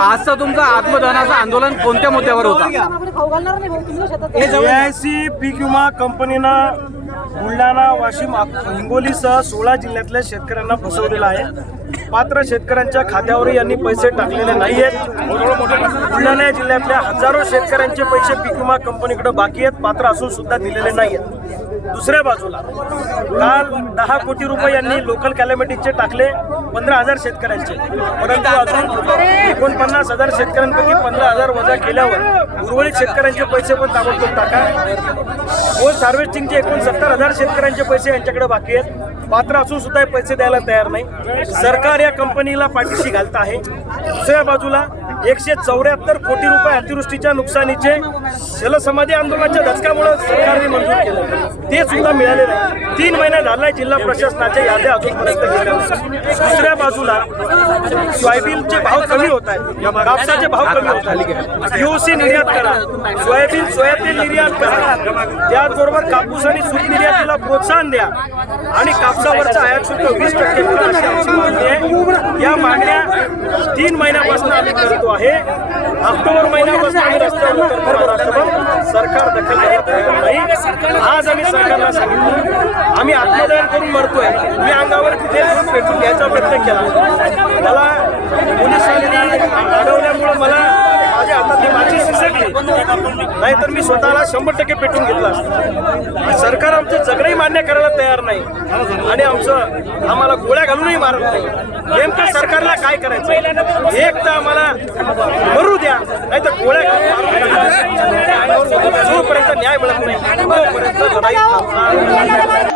आजचं तुमचं आत्मदहनाचं आंदोलन कोणत्या मुद्द्यावर होता? एआयसी पीक विमा कंपनीनं बुलढाणा वाशिम हिंगोलीसह सोळा जिल्ह्यातल्या शेतकऱ्यांना फसवलेलं आहे. पात्र शेतकऱ्यांच्या खात्यावर यांनी पैसे टाकलेले नाही आहेत बुलढाणा जिल्ह्यातल्या हजारो शेतकऱ्यांचे पैसे पीक विमा कंपनीकडे बाकी आहेत पात्र असून सुद्धा दिलेले नाही आहेत दुसऱ्या बाजूला. काल दहा कोटी रुपये यांनी लोकल कॅलॅमिटीचे टाकले पंधरा हजार शेतकऱ्यांचे. परंतु अजून एकोणपन्नास हजार शेतकऱ्यांपैकी पंधरा हजार वजा केल्यावर उर्वरित शेतकऱ्यांचे पैसे पण ताबडतोब टाका. पोस्ट हार्वेस्टिंगचे एकोणसत्तर हजार शेतकऱ्यांचे पैसे यांच्याकडे बाकी आहेत. पात्र असून सुद्धा पैसे द्यायला तयार नाही. सरकार या कंपनीला पाठीशी घालत आहे. दुसऱ्या बाजूला एकशे चौऱ्याहत्तर कोटी रुपये अतिवृष्टीच्या नुकसानीचे जलसमाधी आंदोलनाच्या धचक्यामुळे सरकारने मंजूर केलं ते सुद्धा मिळाले नाही. तीन महिने झालाय जिल्हा प्रशासनाच्या याद्या अजूनपर्यंत दुसऱ्या बाजूला सोयाबीनचे भाव कमी होत आहेत. कापसाचे भाव कमी होत आहेत. पीओसी निर्यात करा. सोयाबीन सोयाबीन निर्यात करा. त्याचबरोबर कापूस आणि सूत निर्यातीला प्रोत्साहन द्या. आणि कापसावरचा आयात शुल्क वीस टक्के या मागण्या तीन महिन्यापासून आम्ही करतो आहे. ऑक्टोबर महिन्यापासून आम्ही रस्त्यावर राष्ट्रभर सरकार दखल घेत नाही. आज आम्ही सरकारला सांगितलं. आम्ही आत्मदहन करून मरतोय. मी अंगावर तिथे पेटून घ्यायचा प्रयत्न केला त्याला पोलिसांनी अडवल्यामुळे मला माझ्या माझी नाहीतर मी स्वतःला शंभर टक्के पेटून घेतला असता. सरकार आमचं जगणंही मान्य करायला तयार नाही. आणि आमचं आम्हाला गोळ्या घालूनही मारत नाही. नेमकं सरकारला काय करायचं? एक तर आम्हाला मरू द्या नाही तर गोळ्या घालून मारू